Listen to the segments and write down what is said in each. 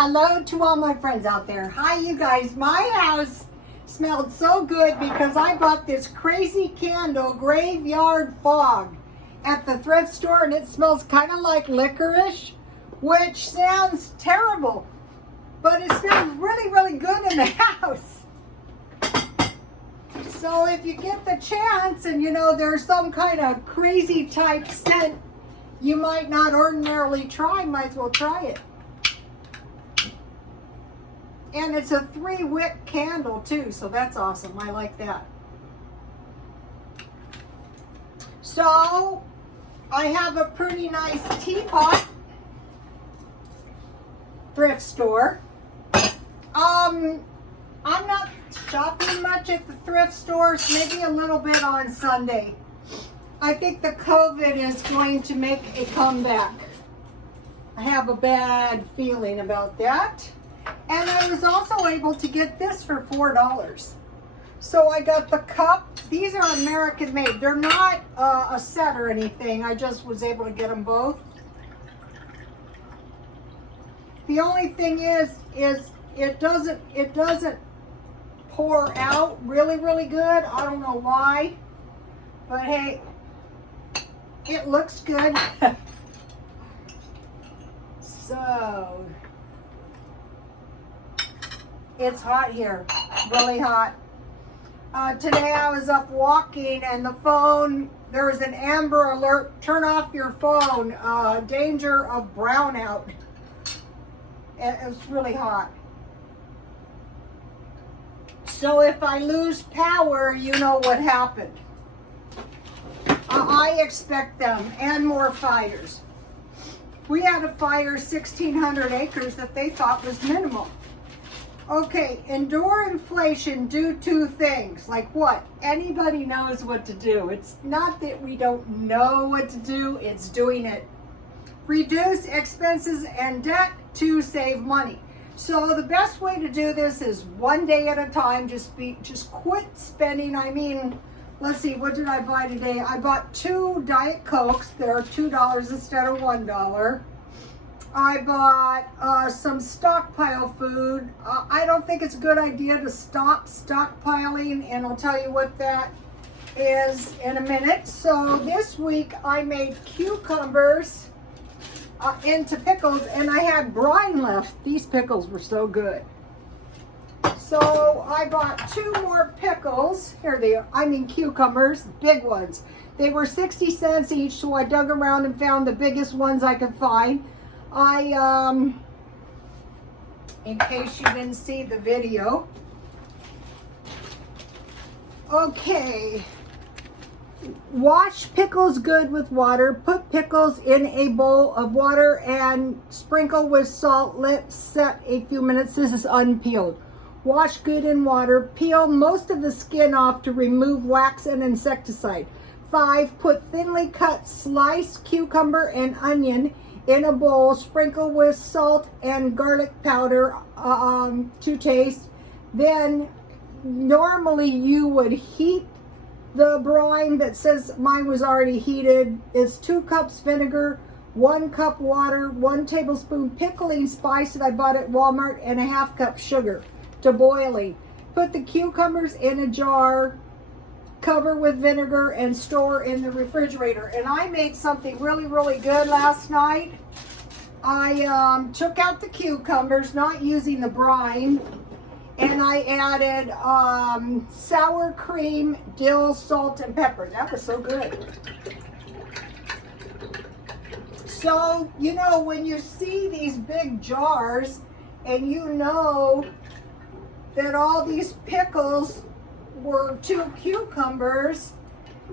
Hello to all my friends out there. Hi, you guys. My house smelled so good because I bought this crazy candle, Graveyard Fog, at the thrift store, and it smells kind of like licorice, which sounds terrible, but it smells really, really good in the house. So if you get the chance and you know there's some kind of crazy type scent you might not ordinarily try, might as well try it. And it's a 3-wick candle too, so that's awesome. I like that. So I have a pretty nice teapot, thrift store. I'm not shopping much at the thrift stores, maybe a little bit on Sunday. I think the COVID is going to make a comeback. I have a bad feeling about that. And I was also able to get this for $4. So I got the cup. These are American made. They're not a set or anything. I just was able to get them both. The only thing is it doesn't pour out really good. I don't know why, but hey, it looks good. So it's hot here, really hot. Today I was up walking and the phone, there was an amber alert, turn off your phone, danger of brownout. It was really hot. So if I lose power, you know what happened. I expect them and more fires. We had a fire 1,600 acres that they thought was minimal. Okay, endure inflation, do 2 things. Like what? Anybody knows what to do. It's not that we don't know what to do, it's doing it. Reduce expenses and debt to save money. So the best way to do this is one day at a time. Just quit spending. I mean, let's see, what did I buy today? I bought 2 Diet Cokes. They're $2 instead of $1. I bought some stockpile food. I don't think it's a good idea to stop stockpiling, and I'll tell you what that is in a minute. So this week I made cucumbers into pickles, and I had brine left. These pickles were so good. So I bought 2 more pickles. Here they are. I mean cucumbers, big ones. They were 60 cents each, so I dug around and found the biggest ones I could find. In case you didn't see the video. Okay. Wash pickles good with water. Put pickles in a bowl of water and sprinkle with salt. Let set a few minutes. This is unpeeled. Wash good in water. Peel most of the skin off to remove wax and insecticide. 5. Put thinly cut sliced cucumber and onion in a bowl. Sprinkle with salt and garlic powder to taste. Then normally you would heat the brine, that says mine was already heated. It's 2 cups vinegar, 1 cup water, 1 tablespoon pickling spice that I bought at Walmart, and a 1/2 cup sugar to boiling. Put the cucumbers in a jar, cover with vinegar, and store in the refrigerator. And I made something really good last night. I took out the cucumbers, not using the brine, and I added sour cream, dill, salt, and pepper. That was so good. So, you know, when you see these big jars and you know that all these pickles were 2 cucumbers,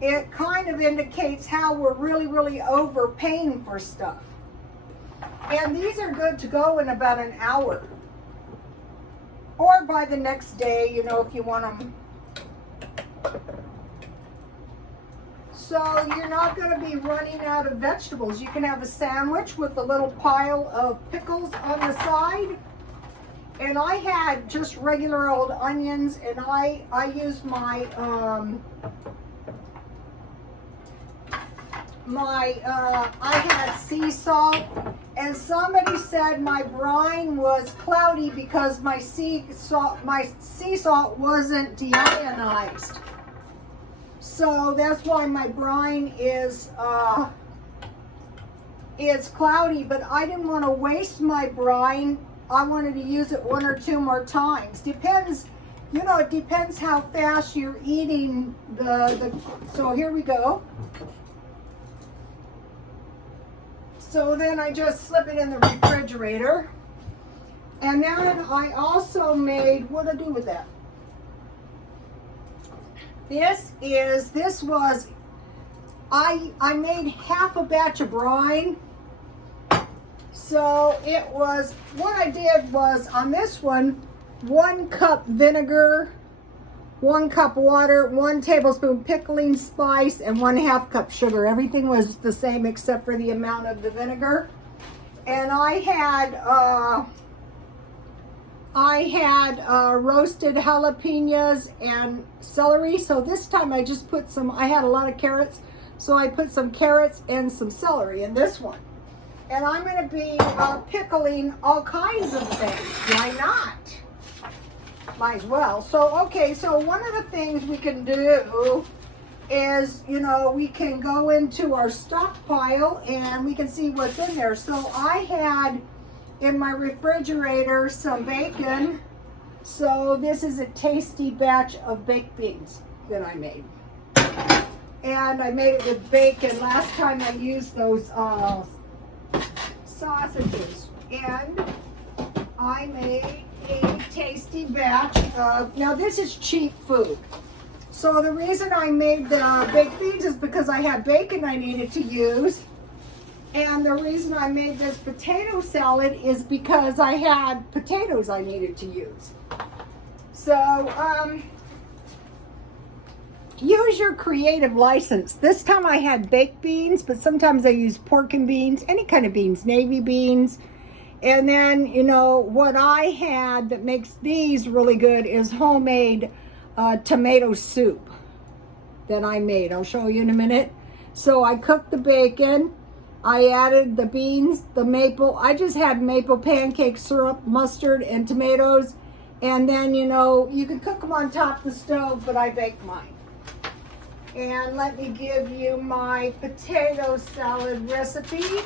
it kind of indicates how we're really overpaying for stuff. And these are good to go in about an hour. Or by the next day, you know, if you want them. So you're not going to be running out of vegetables. You can have a sandwich with a little pile of pickles on the side. And I had just regular old onions, and I used my I had sea salt And somebody said my brine was cloudy because my sea salt wasn't deionized. So that's why my brine is cloudy, but I didn't want to waste my brine. I wanted to use it 1 or 2 more times. Depends, you know, it depends how fast you're eating so here we go. So then I just slip it in the refrigerator. And then I also made, what did I do with that? I made half a batch of brine. So it was, what I did was on this one, 1 cup vinegar, 1 cup water, 1 tablespoon pickling spice, and 1/2 cup sugar. Everything was the same except for the amount of the vinegar. And I had roasted jalapenos and celery. So this time I just put I had a lot of carrots, so I put some carrots and some celery in this one. And I'm going to be pickling all kinds of things. Why not? Might as well. So, okay, so one of the things we can do is, you know, we can go into our stockpile and we can see what's in there. So I had in my refrigerator some bacon. So this is a tasty batch of baked beans that I made. And I made it with bacon. Last time I used those sausages. And I made a tasty batch of, now this is cheap food. So the reason I made the baked beans is because I had bacon I needed to use. And the reason I made this potato salad is because I had potatoes I needed to use. So, use your creative license. This time I had baked beans, but sometimes I use pork and beans, any kind of beans, navy beans. And then, you know, what I had that makes these really good is homemade tomato soup that I made. I'll show you in a minute. So I cooked the bacon. I added the beans, the maple. I just had maple pancake syrup, mustard, and tomatoes. And then, you know, you could cook them on top of the stove, but I baked mine. And let me give you my potato salad recipe.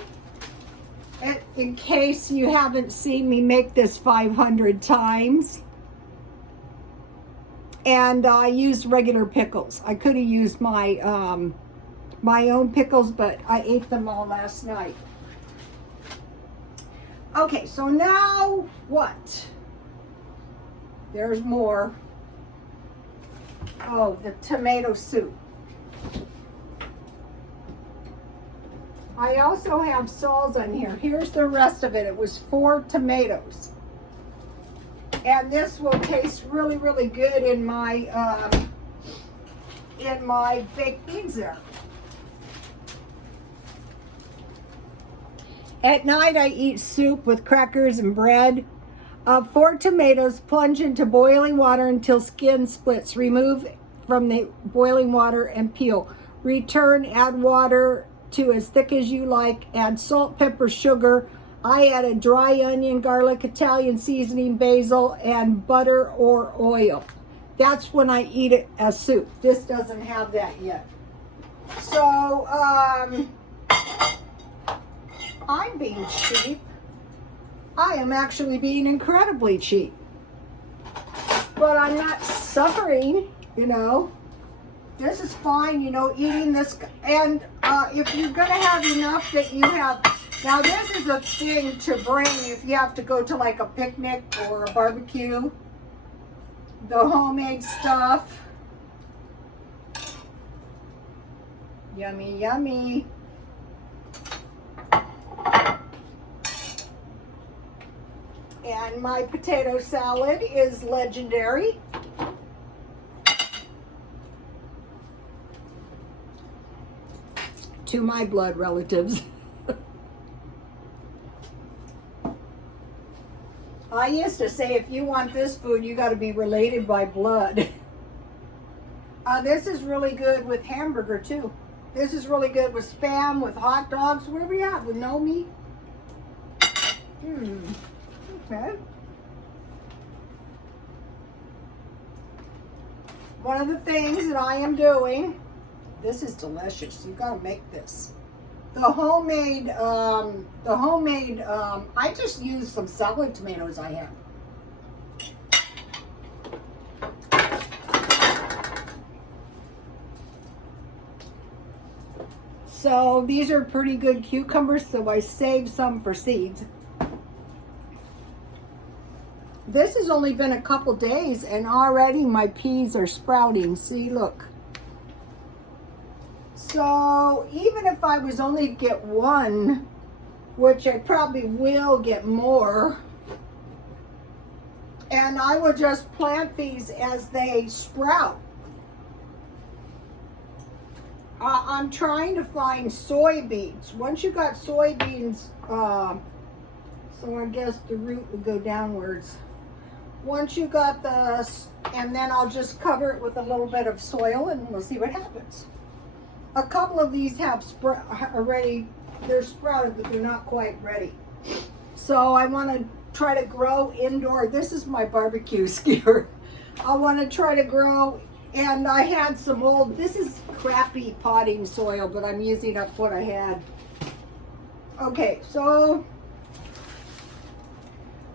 In case you haven't seen me make this 500 times. And I used regular pickles. I could have used my own pickles, but I ate them all last night. Okay, so now what? There's more. Oh, the tomato soup. I also have salsa in here. Here's the rest of it. It was 4 tomatoes. And this will taste really, really good in my baked beans there. At night, I eat soup with crackers and bread. 4 tomatoes, plunge into boiling water until skin splits. Remove from the boiling water and peel. Return, add water to as thick as you like. Add salt, pepper, sugar. I added dry onion, garlic, Italian seasoning, basil, and butter or oil. That's when I eat it as soup. This doesn't have that yet. So, I'm being cheap. I am actually being incredibly cheap. But I'm not suffering, you know. This is fine, you know, eating this. And if you're going to have enough that you have... Now, this is a thing to bring if you have to go to like a picnic or a barbecue. The homemade stuff. Yummy, yummy. And my potato salad is legendary. To my blood relatives. I used to say if you want this food, you got to be related by blood. This is really good with hamburger too. This is really good with Spam, with hot dogs, wherever you have, with no meat. Okay. One of the things that I am doing, this is delicious. You gotta make this. The homemade, I just used some salad tomatoes I have. So these are pretty good cucumbers, so I saved some for seeds. This has only been a couple days and already my peas are sprouting. See, look. So even if I was only to get one, which I probably will get more, and I will just plant these as they sprout. I'm trying to find soybeans. Once you got soybeans, so I guess the root would go downwards. Once you got the, and then I'll just cover it with a little bit of soil and we'll see what happens. A couple of these have already, they're sprouted, but they're not quite ready. So I want to try to grow indoor. This is my barbecue skewer. I want to try to grow, and I had some old, this is crappy potting soil, but I'm using up what I had. Okay, so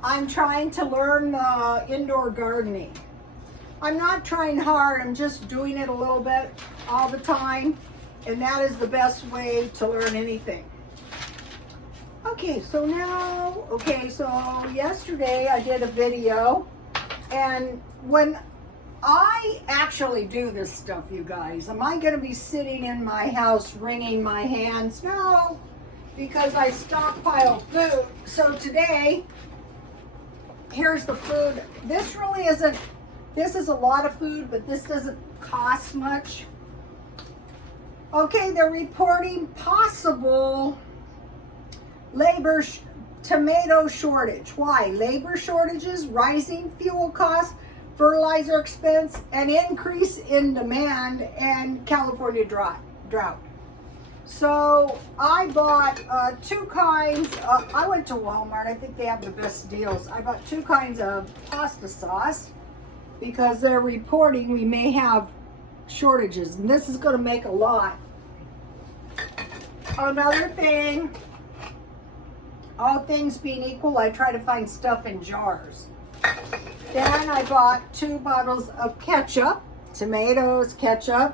I'm trying to learn indoor gardening. I'm not trying hard, I'm just doing it a little bit all the time, and that is the best way to learn anything. Okay, so now, so yesterday I did a video, and when I actually do this stuff, you guys, am I gonna be sitting in my house wringing my hands? No, because I stockpile food. So today, here's the food. This really isn't, this is a lot of food, but this doesn't cost much. Okay, they're reporting possible tomato shortage. Why? Labor shortages, rising fuel costs, fertilizer expense, an increase in demand, and California drought. So I bought two kinds. I went to Walmart. I think they have the best deals. I bought two kinds of pasta sauce because they're reporting we may have shortages, and this is going to make a lot. Another thing, all things being equal, I try to find stuff in jars. Then I bought 2 bottles of ketchup, tomatoes, ketchup.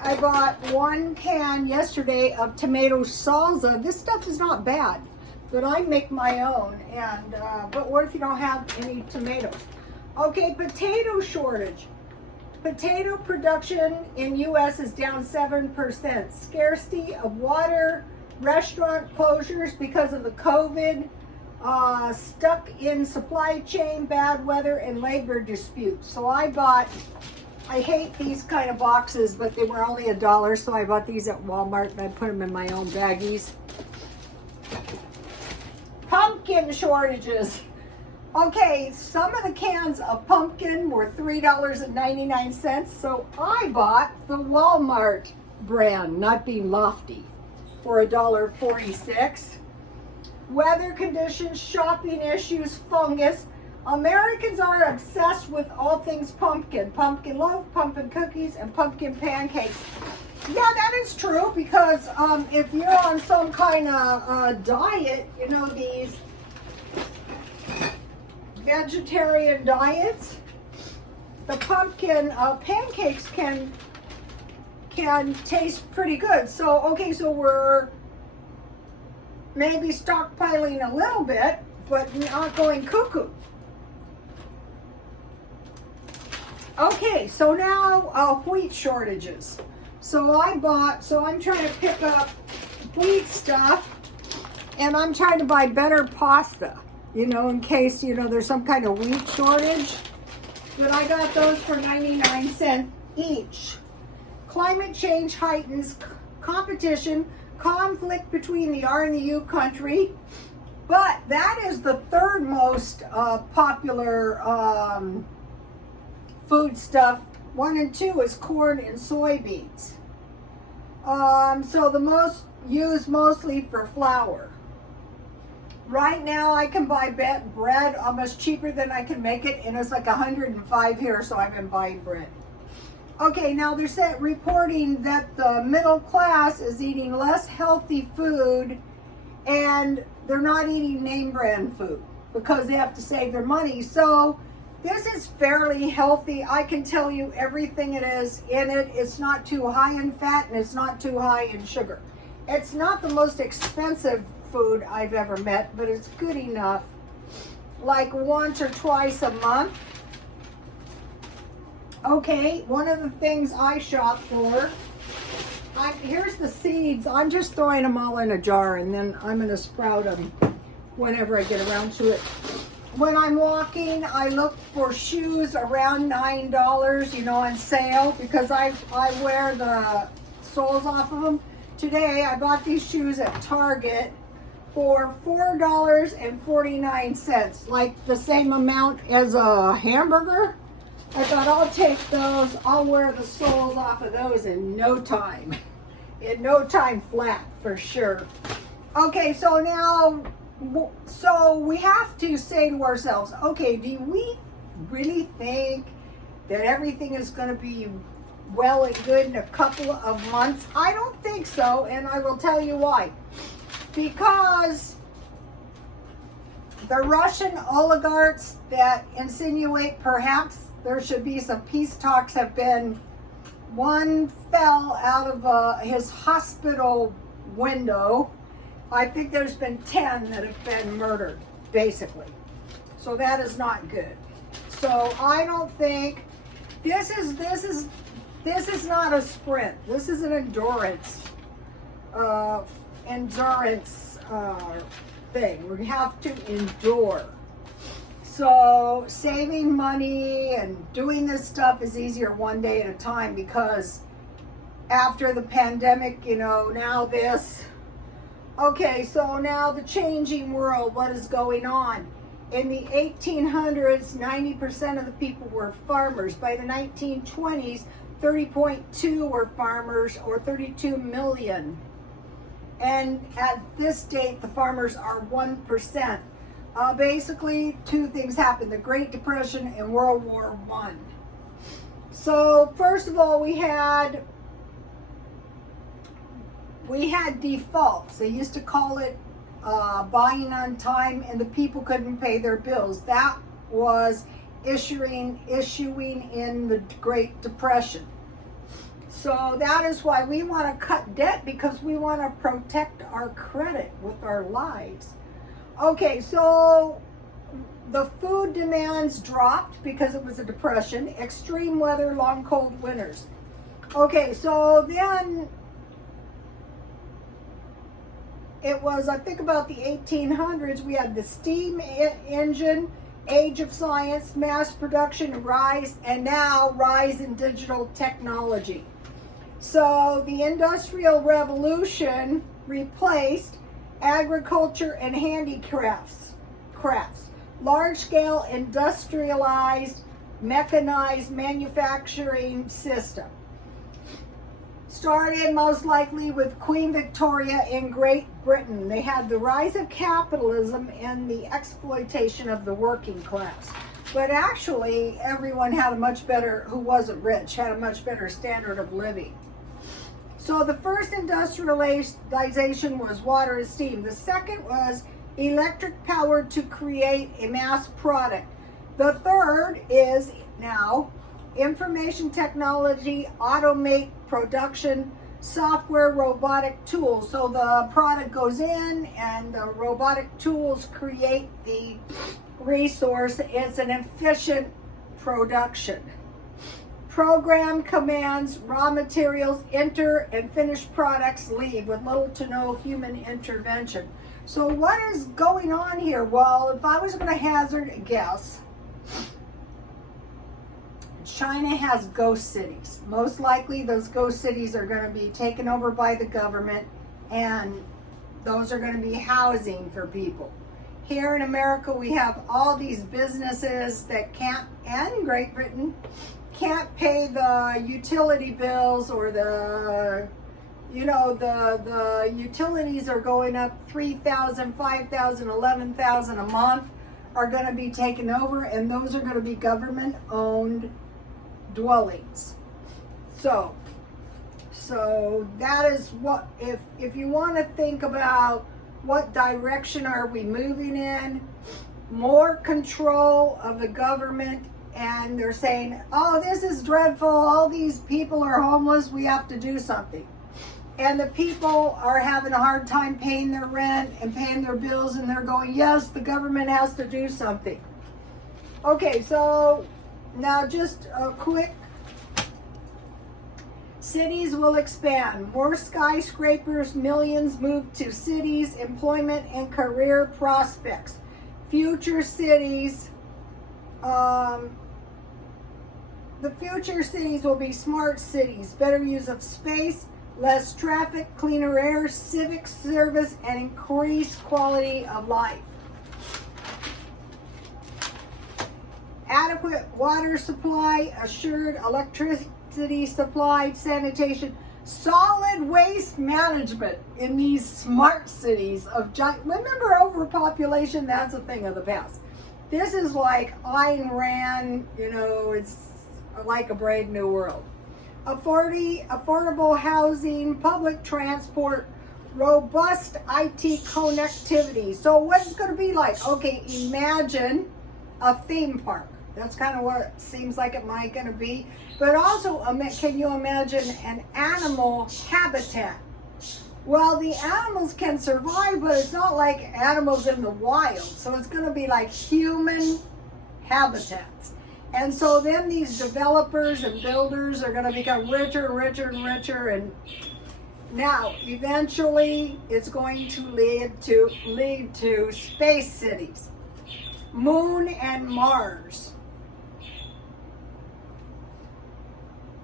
I bought 1 can yesterday of tomato salsa. This stuff is not bad, but I make my own. And but what if you don't have any tomatoes? Okay, potato shortage. Potato production in U.S. is down 7%. Scarcity of water, restaurant closures because of the COVID, stuck in supply chain, bad weather, and labor disputes. So I hate these kind of boxes, but they were only $1, so I bought these at Walmart and I put them in my own baggies. Pumpkin shortages. Okay, some of the cans of pumpkin were $3.99, so I bought the Walmart brand, not being lofty, for $1.46. Weather conditions, shopping issues, fungus. Americans are obsessed with all things pumpkin. Pumpkin loaf, pumpkin cookies, and pumpkin pancakes. Yeah, that is true, because if you're on some kind of diet, you know, these vegetarian diets, the pumpkin pancakes can taste pretty good. So, okay, so we're maybe stockpiling a little bit, but not going cuckoo. Okay, so now wheat shortages. So I'm trying to pick up wheat stuff, and I'm trying to buy better pasta, you know, in case, you know, there's some kind of wheat shortage. But I got those for 99 cents each. Climate change heightens competition, conflict between the R and the U country. But that is the third most popular food stuff. 1 and 2 is corn and soybeans. So the most used mostly for flour. Right now I can buy bread almost cheaper than I can make it, and it's like 105 here, so I've been buying bread. Okay, now they're reporting that the middle class is eating less healthy food, and they're not eating name brand food because they have to save their money. So this is fairly healthy. I can tell you everything it is in it. It's not too high in fat and it's not too high in sugar. It's not the most expensive food I've ever met, but it's good enough. Like once or twice a month. Okay, one of the things I shop for, here's the seeds. I'm just throwing them all in a jar and then I'm going to sprout them whenever I get around to it. When I'm walking, I look for shoes around $9, you know, on sale, because I wear the soles off of them. Today, I bought these shoes at Target for $4.49, like the same amount as a hamburger. I thought I'll take those. I'll wear the soles off of those in no time. In no time flat, for sure. Okay, so now, so we have to say to ourselves, okay, do we really think that everything is going to be well and good in a couple of months? I don't think so, and I will tell you why. Because the Russian oligarchs that insinuate perhaps there should be some peace talks have been, one fell out of his hospital window. I think there's been 10 that have been murdered, basically. So that is not good. So I don't think this is not a sprint. This is an endurance thing. We have to endure. So saving money and doing this stuff is easier one day at a time, because after the pandemic, you know, now this. Okay, so now the changing world, what is going on? In the 1800s, 90% of the people were farmers. By the 1920s, 30.2 were farmers, or 32 million. And at this date, the farmers are 1%. Basically, two things happened: the Great Depression and World War I. So first of all, we had defaults. They used to call it buying on time, and the people couldn't pay their bills. That was issuing in the Great Depression. So that is why we want to cut debt, because we want to protect our credit with our lives. Okay, so the food demands dropped because it was a depression. Extreme weather, long cold winters. Okay, so then it was, I think, about the 1800s, we had the steam engine, age of science, mass production rise, and now rise in digital technology. So the Industrial Revolution replaced agriculture and handicrafts. Large-scale industrialized, mechanized manufacturing system. Started most likely with Queen Victoria in Great Britain. They had the rise of capitalism and the exploitation of the working class. But actually, everyone had a much better, who wasn't rich, had a much better standard of living. So the first industrialization was water and steam. The second was electric power to create a mass product. The third is now information technology, automate production, software, robotic tools. So the product goes in and the robotic tools create the resource. It's an efficient production. Program commands, raw materials enter, and finished products leave with little to no human intervention. So what is going on here? Well, if I was going to hazard a guess, China has ghost cities. Most likely those ghost cities are going to be taken over by the government, and those are going to be housing for people. Here in America, we have all these businesses that can't, and Great Britain, can't pay the utility bills or the, you know, the utilities are going up 3,000, 5,000, 11,000 a month are going to be taken over, and those are going to be government-owned dwellings. So that is what, if you want to think about what direction are we moving in, more control of the government, and they're saying, oh, this is dreadful, all these people are homeless, we have to do something. And the people are having a hard time paying their rent and paying their bills, and they're going, yes, the government has to do something. Okay, so now just a quick. Cities will expand. More skyscrapers, millions move to cities, employment and career prospects. Future cities, the future cities will be smart cities, better use of space, less traffic, cleaner air, civic service, and increased quality of life. Adequate water supply, assured electricity supply, sanitation, solid waste management in these smart cities of giant. Remember, overpopulation, that's a thing of the past. This is like Ayn Rand, you know, it's like a brave new world. Affordable housing, public transport, robust IT connectivity. So what's it going to be like? Okay, imagine a theme park. That's kind of what it seems like it might going to be. But also, can you imagine an animal habitat? Well, the animals can survive, but it's not like animals in the wild. So it's going to be like human habitats. And so then these developers and builders are going to become richer and richer and richer. And now, eventually, it's going to lead to space cities, Moon and Mars.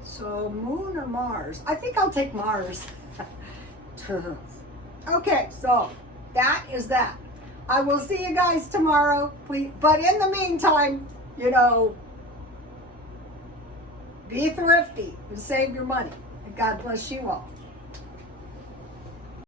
So Moon or Mars? I think I'll take Mars. Okay, so that is that. I will see you guys tomorrow, please. But in the meantime, you know, be thrifty and save your money. And God bless you all.